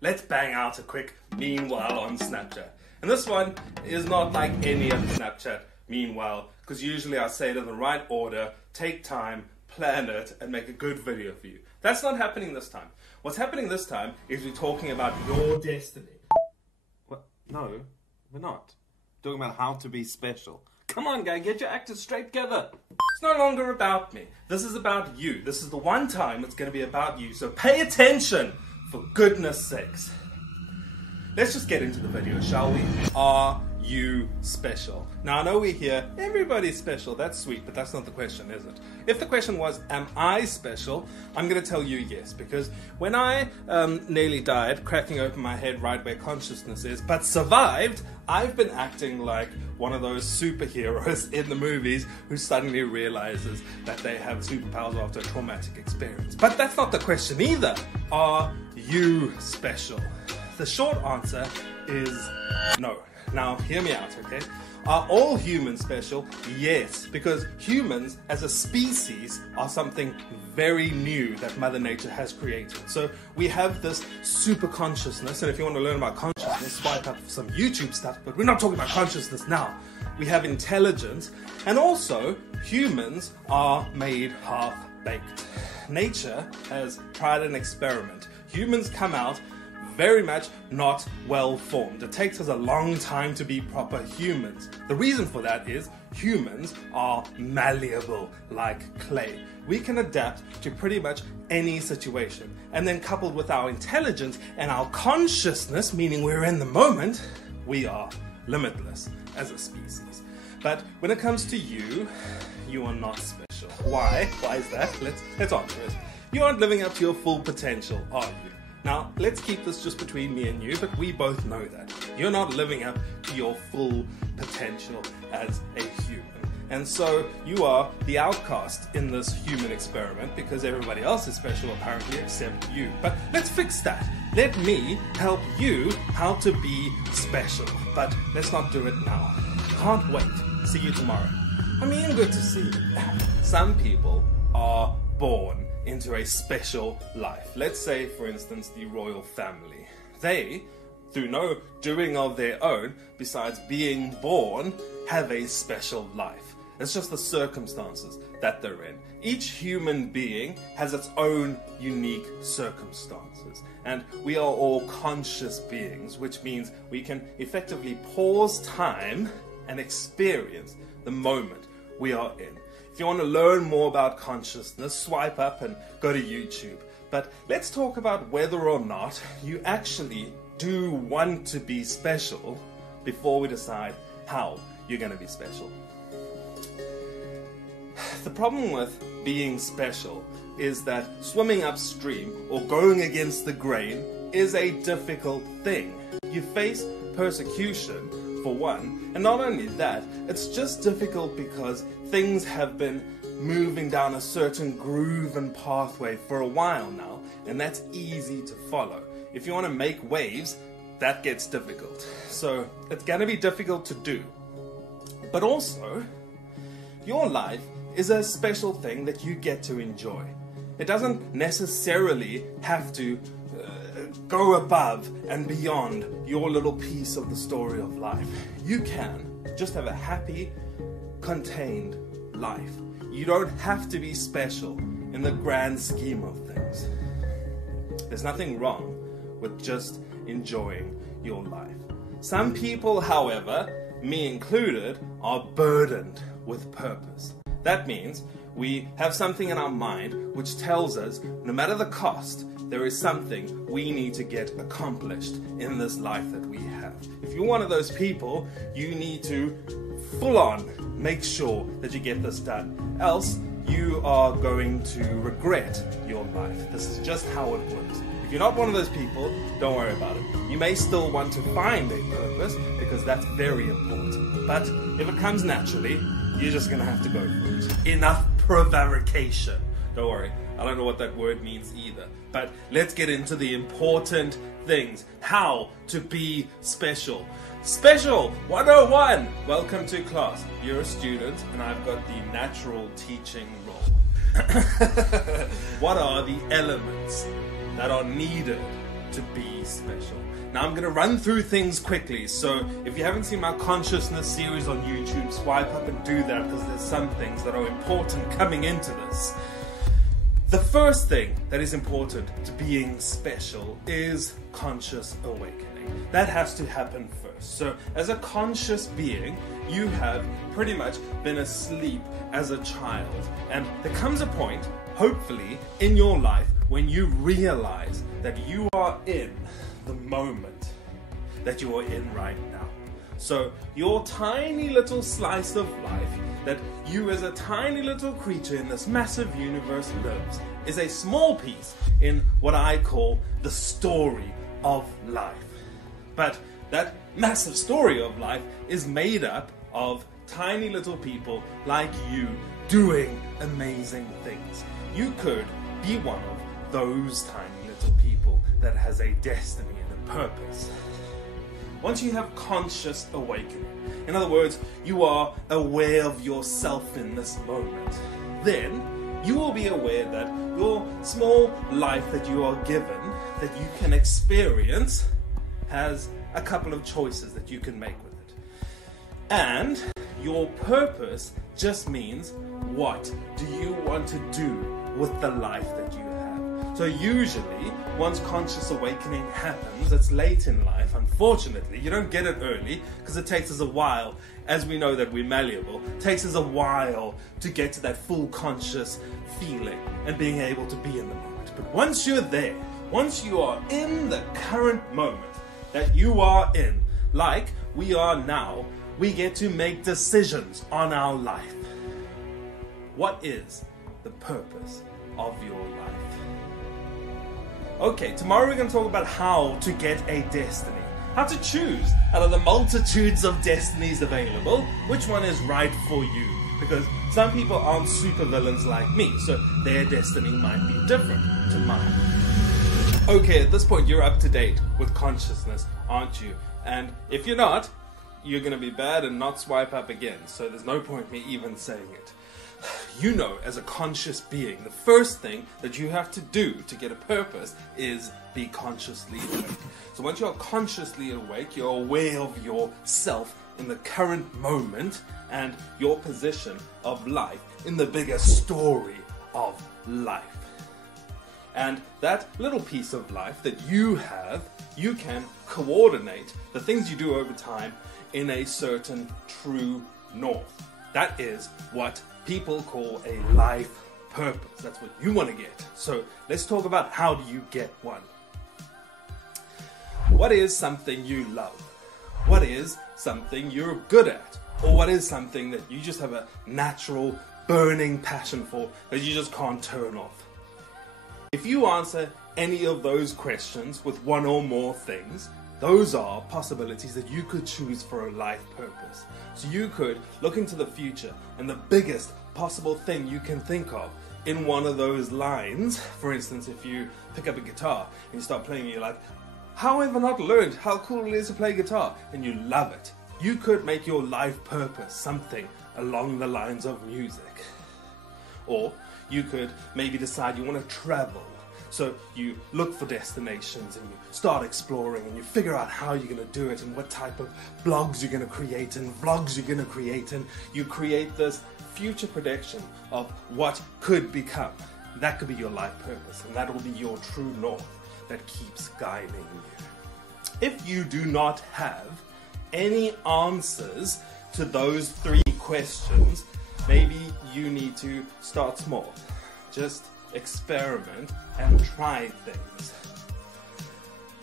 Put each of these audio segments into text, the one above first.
Let's bang out a quick meanwhile on Snapchat. And this one is not like any other Snapchat meanwhile, because usually I say it in the right order, take time, plan it, and make a good video for you. That's not happening this time. What's happening this time is we're talking about your destiny. What? No, we're not. We're talking about how to be special. Come on, guy, get your actors straight together. It's no longer about me. This is about you. This is the one time it's going to be about you. So pay attention, for goodness sakes. Let's just get into the video, shall we? Are you special? Now, I know we hear, everybody's special. That's sweet, but that's not the question, is it? If the question was, am I special? I'm going to tell you yes, because when I nearly died, cracking open my head right where consciousness is, but survived, I've been acting like one of those superheroes in the movies who suddenly realizes that they have superpowers after a traumatic experience. But that's not the question either. Are you special? The short answer is no. Now, hear me out, okay? Are all humans special? Yes, because humans as a species are something very new that Mother Nature has created. So we have this super consciousness, and if you want to learn about consciousness, swipe up for some YouTube stuff, but we're not talking about consciousness now. We have intelligence, and also humans are made half-baked. Nature has tried an experiment. Humans come out very much not well formed. It takes us a long time to be proper humans. The reason for that is humans are malleable like clay. We can adapt to pretty much any situation. And then coupled with our intelligence and our consciousness, meaning we're in the moment, we are limitless as a species. But when it comes to you, you are not special. Why? Why is that? Let's answer it. You aren't living up to your full potential, are you? Now, let's keep this just between me and you, but we both know that. You're not living up to your full potential as a human. And so you are the outcast in this human experiment because everybody else is special apparently except you. But let's fix that. Let me help you how to be special. But let's not do it now. Can't wait. See you tomorrow. I mean, good to see you. Some people are born into a special life. Let's say, for instance, the royal family. They, through no doing of their own, besides being born, have a special life. It's just the circumstances that they're in. Each human being has its own unique circumstances. And we are all conscious beings, which means we can effectively pause time and experience the moment we are in. If you want to learn more about consciousness, swipe up and go to YouTube. But let's talk about whether or not you actually do want to be special before we decide how you're going to be special. The problem with being special is that swimming upstream or going against the grain is a difficult thing. You face persecution, for one, and not only that, it's just difficult because things have been moving down a certain groove and pathway for a while now, and that's easy to follow. If you want to make waves, that gets difficult. So it's going to be difficult to do. But also, your life is a special thing that you get to enjoy. It doesn't necessarily have to go above and beyond your little piece of the story of life. You can just have a happy, contained life. You don't have to be special in the grand scheme of things. There's nothing wrong with just enjoying your life. Some people, however, me included, are burdened with purpose. That means we have something in our mind which tells us, no matter the cost, there is something we need to get accomplished in this life that we have. If you're one of those people, you need to full on make sure that you get this done. Else, you are going to regret your life. This is just how it works. If you're not one of those people, don't worry about it. You may still want to find a purpose because that's very important. But if it comes naturally, you're just going to have to go for it. Enough prevarication. Don't worry, I don't know what that word means either. But let's get into the important things. How to be special. Special 101! Welcome to class. You're a student and I've got the natural teaching role. What are the elements that are needed to be special. Now I'm going to run through things quickly, so if you haven't seen my consciousness series on YouTube, swipe up and do that, because there's some things that are important coming into this. The first thing that is important to being special is conscious awakening. That has to happen first. So as a conscious being, you have pretty much been asleep as a child, and there comes a point, hopefully, in your life when you realize that you are in the moment that you are in right now. So your tiny little slice of life that you as a tiny little creature in this massive universe lives is a small piece in what I call the story of life. But that massive story of life is made up of tiny little people like you doing amazing things. You could be one of those tiny little people that has a destiny and a purpose. Once you have conscious awakening, in other words, you are aware of yourself in this moment, then you will be aware that your small life that you are given, that you can experience, has a couple of choices that you can make with it. And your purpose just means, what do you want to do with the life that you have? So usually, once conscious awakening happens, it's late in life. Unfortunately, you don't get it early because it takes us a while. As we know that we're malleable, it takes us a while to get to that full conscious feeling and being able to be in the moment. But once you're there, once you are in the current moment that you are in, like we are now, we get to make decisions on our life. What is the purpose of your life? Okay, tomorrow we're going to talk about how to get a destiny. How to choose out of the multitudes of destinies available, which one is right for you. Because some people aren't supervillains like me, so their destiny might be different to mine. Okay, at this point you're up to date with consciousness, aren't you? And if you're not, you're going to be bad and not swipe up again, so there's no point me even saying it. You know, as a conscious being, the first thing that you have to do to get a purpose is be consciously awake. So once you're consciously awake, you're aware of yourself in the current moment and your position of life in the bigger story of life. And that little piece of life that you have, you can coordinate the things you do over time in a certain true north. That is what people call a life purpose. That's what you want to get. So let's talk about how do you get one. What is something you love? What is something you're good at? Or what is something that you just have a natural burning passion for that you just can't turn off? If you answer any of those questions with one or more things, those are possibilities that you could choose for a life purpose. So you could look into the future and the biggest possible thing you can think of in one of those lines. For instance, if you pick up a guitar and you start playing it, you're like, how have I not learned how cool it is to play guitar? And you love it. You could make your life purpose something along the lines of music. Or you could maybe decide you want to travel. So you look for destinations and you start exploring and you figure out how you're going to do it and what type of blogs you're going to create and vlogs you're going to create, and you create this future prediction of what could become. That could be your life purpose, and that will be your true north that keeps guiding you. If you do not have any answers to those three questions, maybe you need to start small. Just experiment and try things.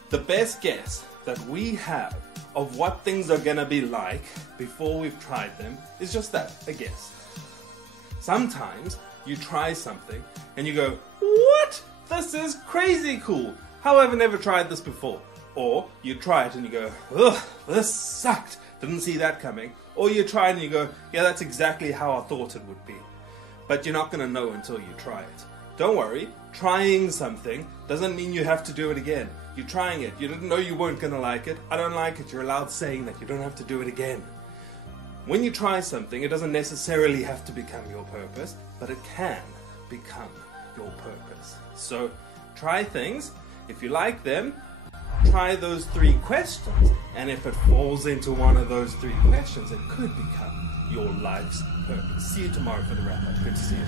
The best guess that we have of what things are going to be like before we've tried them is just that, a guess. Sometimes you try something and you go, what? This is crazy cool. How have I never tried this before? Or you try it and you go, ugh, this sucked. Didn't see that coming. Or you try it and you go, yeah, that's exactly how I thought it would be. But you're not going to know until you try it. Don't worry, trying something doesn't mean you have to do it again. You're trying it. You didn't know you weren't going to like it. I don't like it. You're allowed saying that. You don't have to do it again. When you try something, it doesn't necessarily have to become your purpose, but it can become your purpose. So try things. If you like them, try those 3 questions, and if it falls into one of those 3 questions, it could become your life's purpose. See you tomorrow for the wrap-up. Good to see you.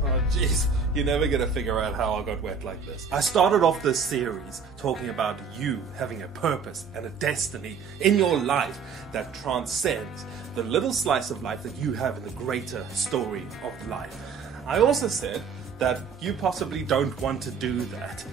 Oh jeez, you're never gonna figure out how I got wet like this. I started off this series talking about you having a purpose and a destiny in your life that transcends the little slice of life that you have in the greater story of life. I also said that you possibly don't want to do that.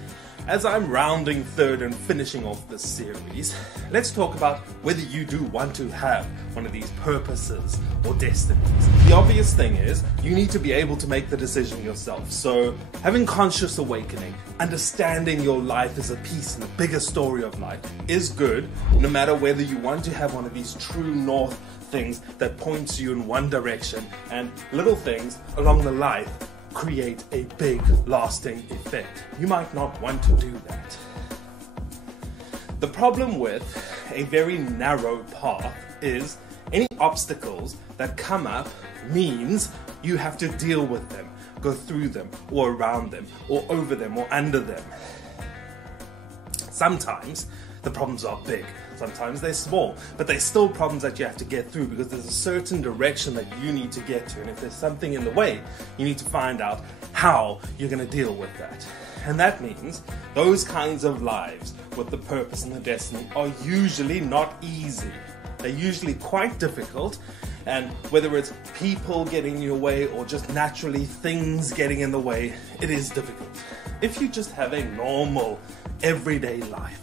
As I'm rounding third and finishing off this series, let's talk about whether you do want to have one of these purposes or destinies. The obvious thing is, you need to be able to make the decision yourself. So, having conscious awakening, understanding your life as a piece in the bigger story of life is good, no matter whether you want to have one of these true north things that points you in one direction, and little things along the life create a big lasting effect. You might not want to do that. The problem with a very narrow path is any obstacles that come up means you have to deal with them, go through them, or around them, or over them, or under them. Sometimes the problems are big, sometimes they're small, but they're still problems that you have to get through because there's a certain direction that you need to get to, and if there's something in the way, you need to find out how you're going to deal with that. And that means those kinds of lives with the purpose and the destiny are usually not easy. They're usually quite difficult, and whether it's people getting in your way or just naturally things getting in the way, it is difficult. If you just have a normal, everyday life,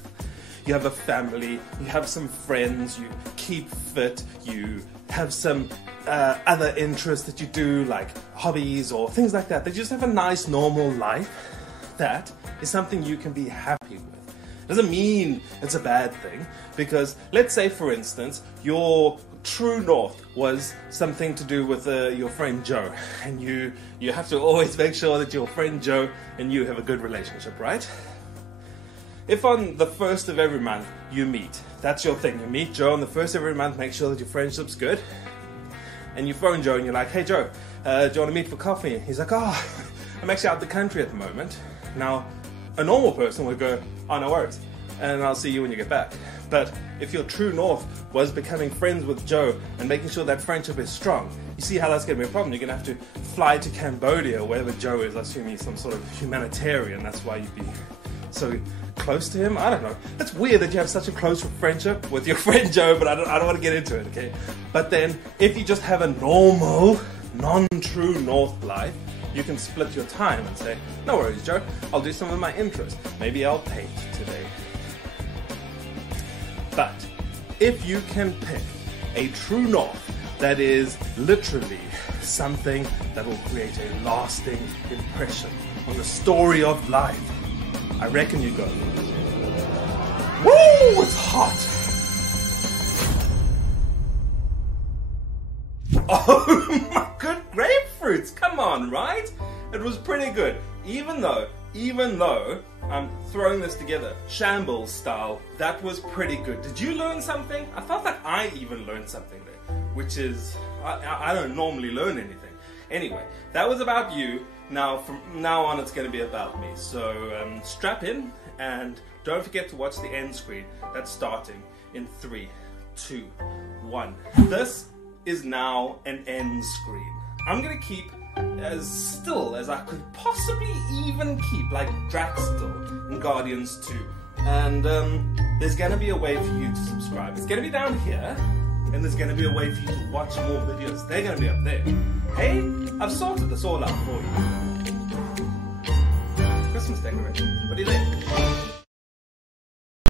you have a family, you have some friends, you keep fit, you have some other interests that you do, like hobbies or things like that. They just have a nice, normal life. That is something you can be happy with. Doesn't mean it's a bad thing, because let's say, for instance, your true north was something to do with your friend Joe, and you have to always make sure that your friend Joe and you have a good relationship, right? If on the 1st of every month you meet, that's your thing, you meet Joe on the 1st of every month, make sure that your friendship's good, and you phone Joe and you're like, hey Joe, do you want to meet for coffee? He's like, oh, I'm actually out the country at the moment. Now, a normal person would go, oh, no worries, and I'll see you when you get back. But if your true north was becoming friends with Joe and making sure that friendship is strong, you see how that's going to be a problem. You're going to have to fly to Cambodia, wherever Joe is. I assume he's some sort of humanitarian, that's why you'd be so close to him. I don't know. It's weird that you have such a close friendship with your friend Joe, but I don't want to get into it, okay? But then, if you just have a normal, non-true north life, you can split your time and say, no worries Joe, I'll do some of my interests. Maybe I'll paint today. But if you can pick a true north that is literally something that will create a lasting impression on the story of life, I reckon you go. Woo! It's hot! Oh my good grapefruits! Come on, right? It was pretty good. Even though I'm throwing this together shambles style, that was pretty good. Did you learn something? I felt like I even learned something there, which is, I don't normally learn anything. Anyway, that was about you. Now, from now on, it's going to be about me. So strap in and don't forget to watch the end screen. That's starting in 3, 2, 1. This is now an end screen. I'm going to keep as still as I could possibly even keep, like Drax still in Guardians 2. And there's going to be a way for you to subscribe. It's going to be down here, and there's going to be a way for you to watch more videos. They're going to be up there. Hey, I've sorted this all out for you. Christmas decorations. What do you think?